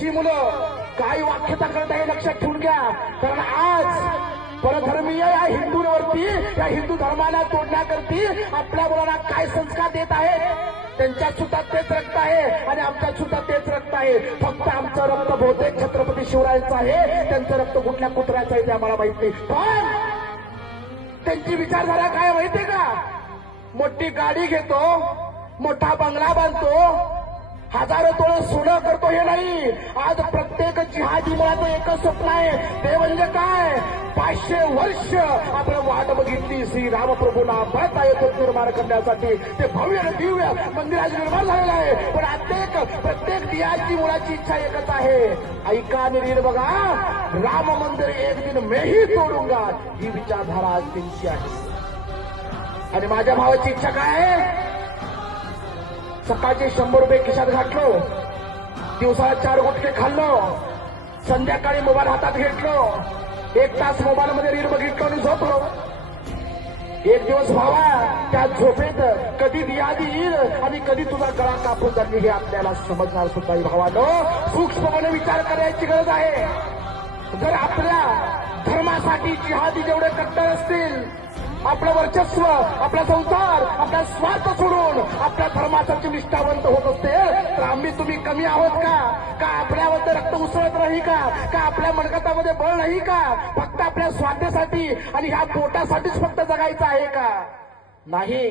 त्यांची मुलं काय वाक्यता करत आहे लक्षात ठेवून घ्या. कारण आज परधर्मीय या हिंदूंवरती, या हिंदू धर्माला तोडण्याकरती आपल्या मुलांना काय संस्कार देत आहेत. त्यांच्या सुद्धा तेच रक्त आहे आणि आमच्या सुद्धा तेच रक्त आहे. फक्त आमचं रक्त बहुतेक छत्रपती शिवरायांचं आहे, त्यांचं रक्त कुठल्या कुत्र्याचं आहे ते आम्हाला माहित नाही. पण त्यांची विचारधारा काय माहितीये का? मोठी गाडी घेतो, मोठा बंगला बांधतो, हजारो तोळे सोनं करतो हे नाही. आज प्रत्येक जिहादी मुलाचं एकच स्वप्न आहे, ते म्हणजे काय? 500 वर्ष आपण वाट बघितली श्री रामप्रभूंना परत अयोध्येत निर्माण करण्यासाठी. ते भव्य आणि दिव्य मंदिराचे निर्माण झालेलं आहे. पण प्रत्येक जिहादी मुलाची इच्छा एकच आहे. ऐका आणि रीड बघा, राम मंदिर एक दिन मीही तोडूंगा, ही विचारधारा आज त्यांची आहे. आणि माझ्या भावाची इच्छा काय आहे? सकाळचे 100 रुपये खिशात घातलो, दिवसाला 4 गुटखे खाल्लो, संध्याकाळी मोबाईल हातात घेतलो, 1 तास मोबाईलमध्ये रील बघितलो आणि झोपलो. एक दिवस भावा त्या झोपेत कधी दियादी येईल आणि कधी तुझा गळा कापून जाईल हे आपल्याला समजणार सुद्धा. भावानो, सूक्ष्मपणे विचार करायची गरज आहे. जर आपल्या धर्मासाठी जिहादी जेवढे कट्टर असतील, आपलं वर्चस्व, आपला संसार, आपला स्वार्थ सोडून आपल्या धर्मासाठी निष्ठावंत होत असते, तर आम्ही तुम्ही कमी आहोत का? का आपल्यामध्ये रक्त उसळत नाही का? का आपल्या मनगटामध्ये बळ नाही का? फक्त आपल्या स्वार्थासाठी आणि ह्या पोटासाठीच फक्त जगायचं आहे का? नाही.